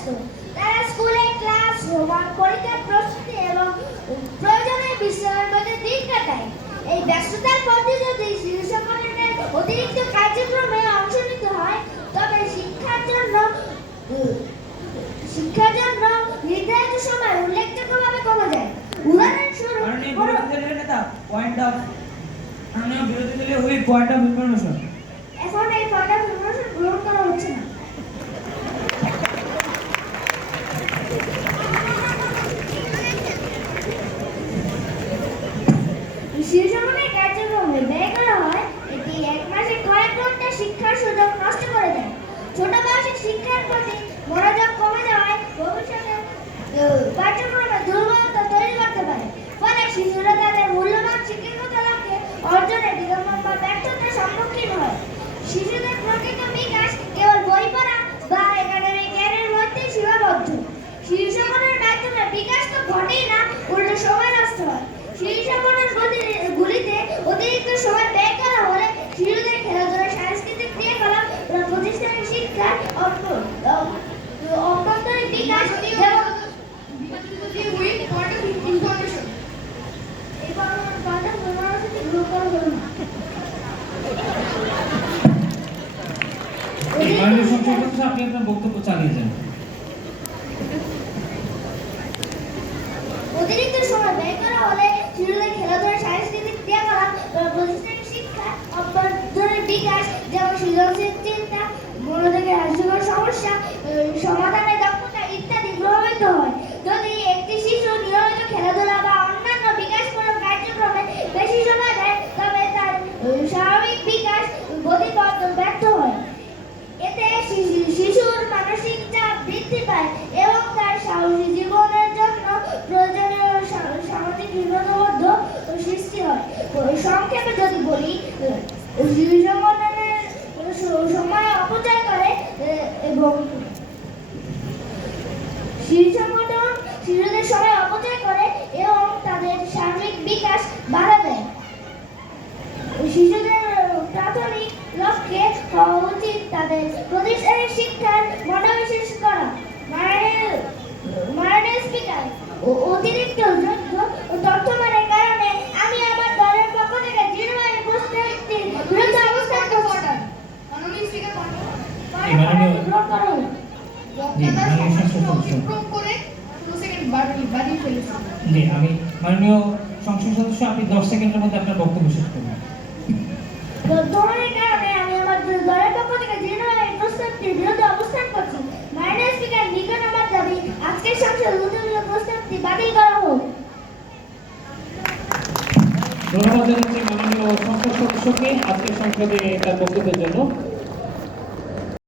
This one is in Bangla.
ব্যস্ত। তারা স্কুলে ক্লাস, হোমওয়ার্ক, পরীক্ষার প্রস্তুতি এবং প্রয়োজনীয় বিশ্রামের মধ্যে দিন কাটায়। এই ব্যস্ততার মধ্যে যদি শিশু সংগঠনের অতিরিক্ত কার্যক্রমে অংশ নিতে হয়, তবে শিক্ষার জন্য নির্ধারিত সময় উল্লেখযোগ্যভাবে কমে যায়। উদাহরণস্বরূপ, এখন এই পয়েন্ট অফ ইনফরমেশন গ্রহণ করা হচ্ছে না। শিশু সংগঠনের কার্যক্রমে ব্যয় করা হয়, এটি এক মাসে কয়েক ঘন্টা শিক্ষার সুযোগ নষ্ট করে দেয়। ছোট বয়সে শিক্ষার প্রতি মনোযোগ কমে যাওয়ায় ভবিষ্যতে পাঠ্যক্রমে দুর্বলতা তৈরি করতে পারে। ফলে শিশুরা তাদের মূল্যবান শিক্ষাগত লক্ষ্যে অর্জনে বিলম্ব বা ব্যর্থতার সম্মুখীন হয়। শিশুদের প্রকৃত বিকাশ কেবল বই পড়া বা একাডেমিক জ্ঞানের মধ্যে সীমাবদ্ধ। শিশু সংগঠনের মাধ্যমে বিকাশ তো ঘটেই না, উল্টো সময় নষ্ট হয়। শিশু সংগঠনগুলিতে অতিরিক্ত সময় ব্যয় করা হলে শিশুদের খেলাধুলা, সাংস্কৃতিক ক্রিয়াকলাপ, প্রতিষ্ঠানিক শিক্ষার অভ্যন্তরীণ বিকাশ এবং আপনি আপনার বক্তব্য চালিয়ে যান। অতিরিক্ত সময় ব্যয় করা হলে শিশুদের খেলাধুলা, সাংস্কৃতিক ক্রিয়াকলাপ, প্রতিষ্ঠানিক শিক্ষা, অভ্যন্তরীণ বিকাশ যেমন সৃজনশীল চিন্তা, মনোযোগের হাস্যকর সমস্যা সমাধানের দক্ষতা ইত্যাদি প্রভাবিত হয়। যদি একটি শিশু নিয়মিত খেলাধুলা বা অন্যান্য বিকাশমূলক কার্যক্রমে বেশি সময় দেয়, তবে তার স্বাভাবিক বিকাশ গতিপথ ব্যর্থ হয়। এতে শিশুর মানসিক চাপ বৃদ্ধি পায় এবং তার সাহসী জীবনের জন্য প্রয়োজনীয় সামাজিক বিনোদনবোধ সৃষ্টি হয়। সংক্ষেপে যদি বলি, শিশু সংগঠনের সময় অপচয় করে এবং শিশু সংগঠন শিশুদের সময় অপচয় করে এবং তাদের সার্বিক বিকাশ বাধা দেয়। শিশুদের প্রাথমিক লক্ষ্যে হওয়া উচিত তাদের প্রতিষ্ঠানিক শিক্ষার মনোবিশ্লেষ করা। মাননীয় স্পিকার, অতিরিক্ত তথ্যমানের কারণে আমি আমার দলের পক্ষ থেকে দৃঢ়ভাবে প্রস্তাবটির বিরুদ্ধে অবস্থান করছি। মাননীয় স্পিকার, আমি মাননীয় সংসদ সদস্য, আপনি 10 সেকেন্ডের মধ্যে আপনার বক্তব্য শেষ করুন। ধরনের কারণে আমি আমার দলের পক্ষ থেকে দৃঢ়ভাবে প্রস্তাবটির বিরুদ্ধে অবস্থান করছি। মাননীয় স্পিকার, নিকট আমার দাবি আজকের সংসদ উদ্যোগীয় প্রস্তাবটি বাতিল করা হোক। ধন্যবাদ জানাচ্ছি মাননীয় সংসদ সদস্যকে আজকের সংসদে তার বক্তব্যের জন্য।